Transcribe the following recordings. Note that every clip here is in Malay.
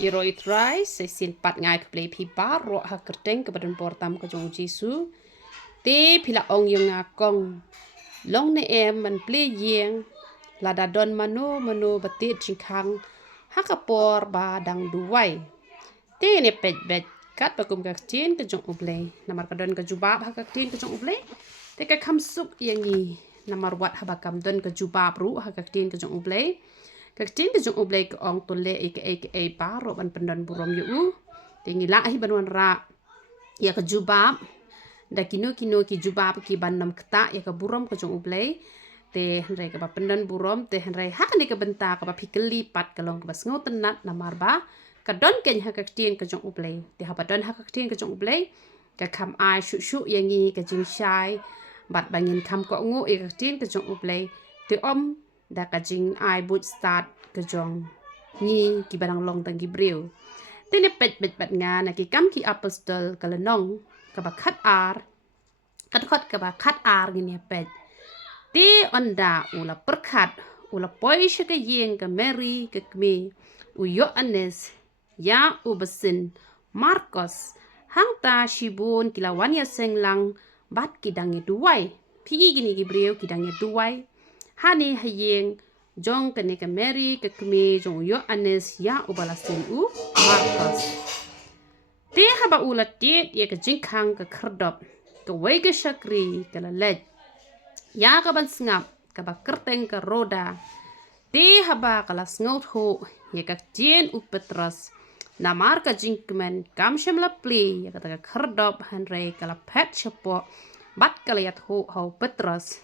Iroi try sesin pat ngai ke play pi baro ha kerteng ke badan portam ke jong jisu te pila ong yung ngakong long ne em man play yeng lada don mano batit chingkang ha kapor ba dang duwai te ne pet bet kat bakum ka chin ke jong ublay namar ka don ke jubab ha ka chin ke jong ublay te ka kam suk yang ni namar wat ha bakam don ke jubab ru ha ka chin ke jong ublay Kaktin ke jong ublay ke ong tole aka paro ban pendan burom yu tingi la hi banwan ra ya ke jubab da kino ki jubab ki ban nam kta ya ke burom ke jong ublay te henry ke ba pendan burom te henry hak ni ke benta ke ba pikeli pat ke long ke bas ngau tenat namar ba ka don ken ha kaktin ke jong ublay te ha ba don ha kaktin ke jong ublay ke kam ai shu yangi ke jing shai bat bangin kam ko ngu e kaktin ke jong ublay te om da ka jing ai but start ke jong ni ki barang long tang ki breu tene pet nga na ki kam ki apostol ka lenong ka ba khat ar kat khot ka ba khat ar ni pet te onda ula perkhat ula poi she ka yeng ka Mary ka kme u Yohanes ya u besin Marcos hang ta shibun kilawan ya senglang bat kidange duwai pi gini ki breu kidange duwai hani hayeng jong kene ke Mary ke kme jong Yohanes ya ubalasin u Marcos te haba ula tit ye ke jingkang ke kerdop ke wege shakri ke lalet ya ka ban sngap ke ba kerteng ke roda te haba kala sngaut ho ye ka jien u Petros namar ka jingkmen kam shem la pli ye ka ta kerdop hanre kala pet chapo bat kala yat ho Petros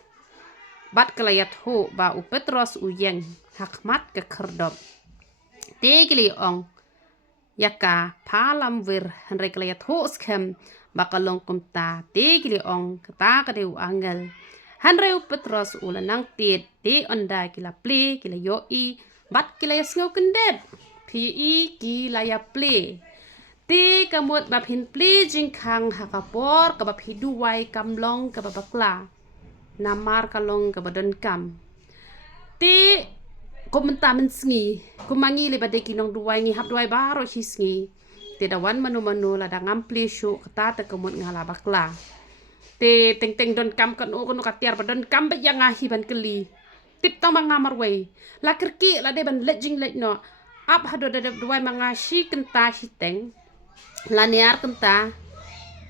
bat kelayat ho ba u Petros u yeng hakmat ke kerdop te gili ong yaka palam wir henry kelayat ho skem bakalong kumta te gili ong kata kade u angel henry u Petros u lanang tit te onda kila ple kila yo I bat kila yasngau kendet pi kila ya ple te kamut bab hin ple jingkang hakapor kabab hiduai kamlong kabab bakla namar kalong ke badan kam te komenta mensengi kumangi le badai kinong duai ngi hap duai baro hisngi te dawan manu la da ngampli shu kata te kemut ngala bakla te teng don kam kan o kono katiar badan kam ba yang ahi ban keli tip tong ngamar wei la kerki la de ban lejing lej no ap hado da duai mangashi kenta hiteng la niar kenta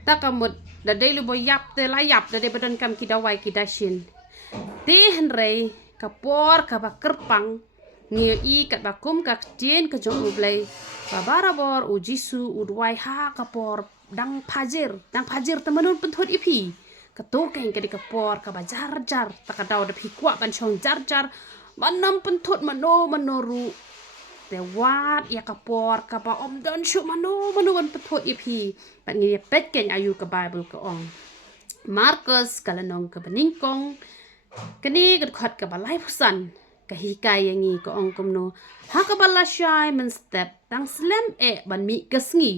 ta kamut da dei lu boyap te layap da de badan kam kidawai kidashin te henrei kapor ka ba kerpang ngi I kat bakum ka jen ke jong ublai babarabor u jisu u duai ha kapor dang pajir temenun penthut ipi katokeng ke di kapor ka ba jar ta ka daw da pi kwa ban chong jar manam penthut manoru te wat ya kapor ka ba om don shu manu ban penthut ipi ban ngi pet ken ayu ka bible ka ong Marcos kalanong ka baningkong kani gad khat ka balai pusan ka hikay yangi ko ong kumno ha ka bala shy men step tang slam e ban mi kasngi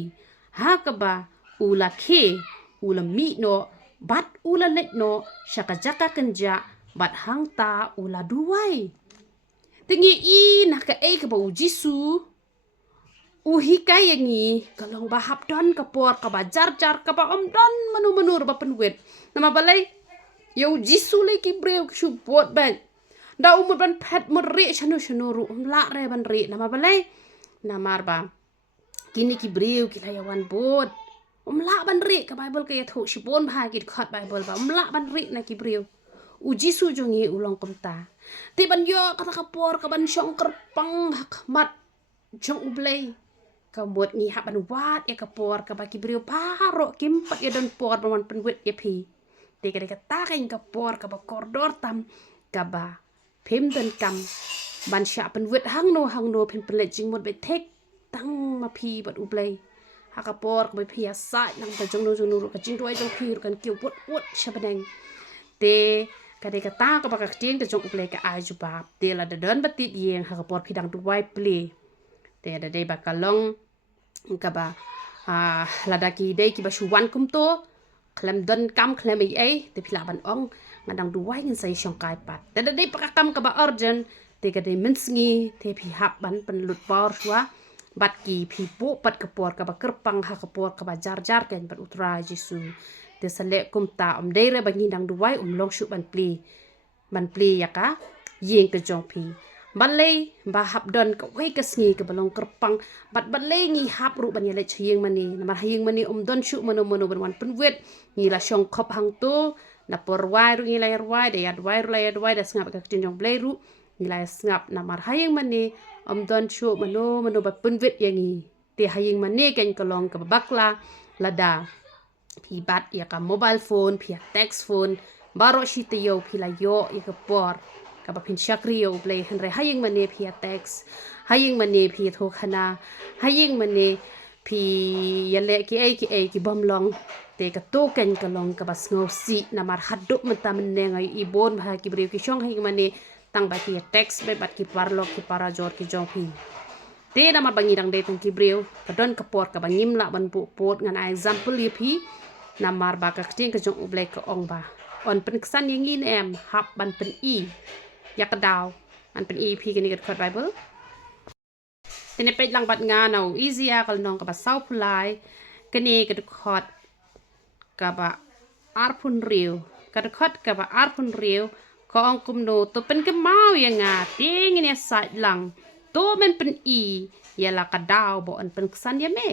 ha ka ba ula ke ula mi no bat ula let no shaka jaka kenja bat hang ta ula duai tingi I nak ka e ka ba jisu u hikay yangi kalong bahap don kapor ka ba jar ka ba om don manu ba penwet nama balai Yo jisu le ki breu ki bot ban da umur ban pet meri chanu ru la re ban ri nama balai namar ba kini ki breu ki layawan bot la ban ri ka bible ka yatho shibon bha ki khat bible ba la ban ri na ki breu u jisu jongi ulong komta ti ban yo kata kapor ka ban syong kerpang hakmat jong ublay ka bot ngi haban wat ya kapor ka ba ki breu paro kimpat ya don por ban penwet ya pi te ka taking ka por ka ba kordor tam ka ba phim den kam ban sha pen wet hang no phin pelet jing mot be tek tang ma phi bat ublay ha ka por ka ba phi sa nang ta jong no ka jing doi jong phi kan kiu pot shabaneng te ka de ka ta ka ba ka ting ka jong ublay ka ai ju ba te la da don batit yeng ha ka por phi dang duai ple te da de ba ka long ka ba la da ki de ki ba shuwan kum to klem don kam klem ai te pila ban ong ngadang duwai ngin sai syong kai pat te dei pakakam ka ba urgent te ka dei mensngi te pi hap ban penlut por shwa bat ki pi bu pat kapor ka ba kerpang ha kapor ka ba jar kan bat utra Jesu te sale kum ta dere ba ngindang duwai long shu ban pli ya ka yeng ke jong pi balai ba hap don ka wei ka sngi ka balong kerpang bat balai ngi hap ru ban yele chiyeng mani namar hayeng mani don shu mano ban wan penwet ngi la shong khop hang tu na por wai ru ngi la wai de yad wai ru la yad wai da ngap ka tin jong blai ru ngi la ngap namar hayeng mani don shu mano ba penwet yangi te hayeng mani ken kalong ka bakla lada pi bat ya ka mobile phone pi text phone baro shi te yo pi la yo ya ka por ka ba pin shakri yo play hanre hayeng mane pi text hayeng mane pi tho khana hayeng mane pi yale ki bom long te ka to ken ka long ka bas ngo si na mar haddo mata menne ngai ibon bha ki brew ki shong hayeng mane tang ba ki text be bat ki parlo ki para jor ki jong pi te na mar bangi dang de tang ki brew ka don ka por ka bangim la ban pu pot ngan example li pi na mar ba ka ting ka jong ublai ka ong ba on pen kesan yang in em hap ban pen i ya ka daw an pen i pi gani ka bible tene pe lang bat nga no easy ya kal nong ka ba sau pulai kani ka khot ka ba arpun riu ka khot ka ba arpun riu ko ong kum no to pen ke mau ya nga ting ni sa lang to men pen i ya la ka daw bo an pen kesan ya me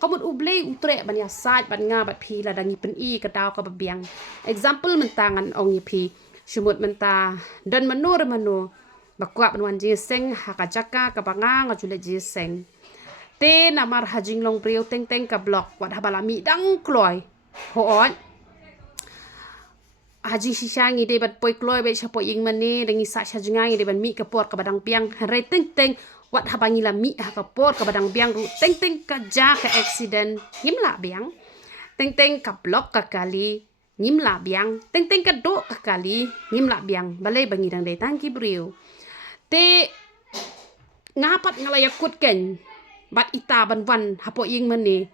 kamut ublay utre ban ya sat ban nga bat pi la dangi pen i ka daw ka babiang example mentangan ong yi pi shumut menta dan manur manu bakwa ban wan ji seng hakajaka ka banga nga jule ji seng te namar hajing long priu teng ka blok wat habalami dang kloi ho on haji sishangi de bat poi kloi be chapo ying mani dangi sa shajingai de ban mi ka por ka badang piang re teng wat habangi la mi ha ka por ka badang biang ru teng ka ja ka accident ngim la biang teng ka blok ka kali ngim la biang teng ka do ka kali ngim la biang balai bangi dang dai tang ki briu te ngapat ngalaya kut ken bat ita ban wan hapo ying mani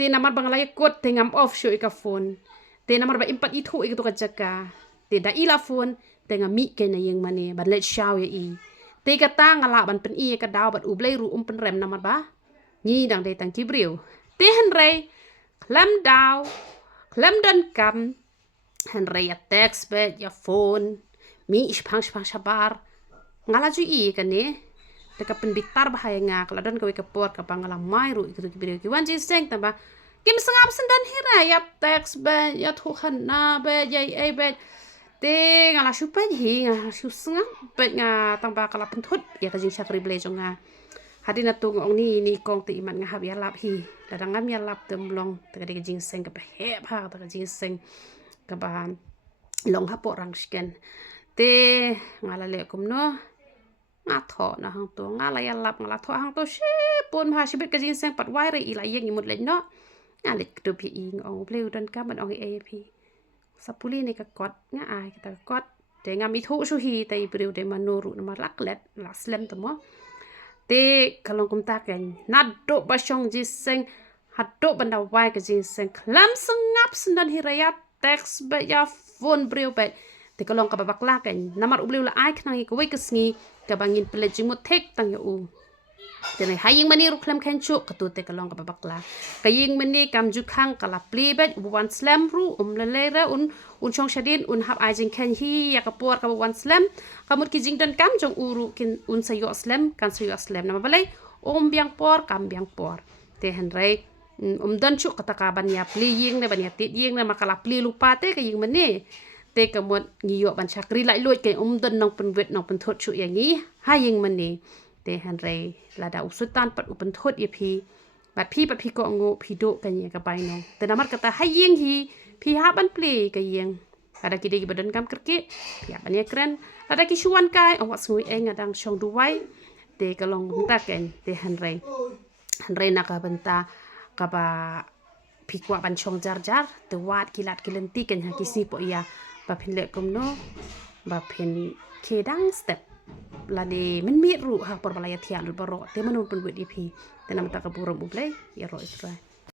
te namar bangalaya kut te ngam off show ka phone te namar ba impat itu ka jaka te da ila phone te ngami ken ying mani ban let shaw ya i te kata ngala ban pen i ka daw bat ublay ru pen rem namar ba ni dang dai tang ki briu te han rei klam daw klam dan kam han rei ya text be ya phone mi ispang shabar ngala ju i kan ne te ka pen bitar bahaya nga kala don ka we ka por ka pangala mai ru ki briu ki wan ji seng tamba kim sangap sendan hira ya text be ya thu khana be ya ai be te ngala shupa hi nga shu snga pe nga tangba kala penthut ya ka jing shakri ble jonga hadina tung ong ni kong ti man nga hab ya lap hi da ngam ya lap tem long te ka jing seng ka pe he pha ta ka jing seng ka ba long ha po rang sken te ngala le kum no nga tho na hang to ngala ya lap ngala tho hang to shi pon ha shibit ka jing seng pat wai re ila yeng imut le no ngale kdu pi ing ong ble dan ka man ong ap sapuli ni ka kot nga ai ka kot te nga mi thu su hi te briu de manuru na malak let la slem to mo te kalong kum ta ken naddo ba shong ji seng haddo banda wai ka ji seng klam sangap sendan hiraya text ba ya phone briu be te kalong ka babakla ken namar ubliu la ai knangi ko wei ka sngi ka bangin peleji mo tek tang ya u Tenai haying mani ruklam kencu katute kalong ka babakla kaying mani kam jukhang kala plebet wan slam ru lelera un chong shadin un hab ajing ken hi ya kapor ka wan slam kamut ki jing dan kam jong uru kin un sayo slam kan sayo slam nama balai biang por kam biang por te henrei dan chu kata ka ban ya playing ne ban ya tit ying na makala pli lupa te kaying mani te kamut ngiyo ban chakri lai luit ke dan nong penwet nong penthot chu yang ni haying mani te henrei lada usutan pat upen thot ye pi bat pi ko ngo pi do kan ye ka pai no te namar kata hayeng hi pi ha ban play ka yeng ada ki de badan kam kerki pi ban ye kren ada ki shuan kai awak sngui eng adang shong duwai te kalong ta ken te henrei na ka benta ka ba pi kwa ban chong jar te wat kilat kilenti ken ha ki si po ya ba phin le kum no ba phin kedang step la de men mi ru ha por balaya thia lu baro te manun pun wet ipi te nam ta ka buram ublai ya ro isra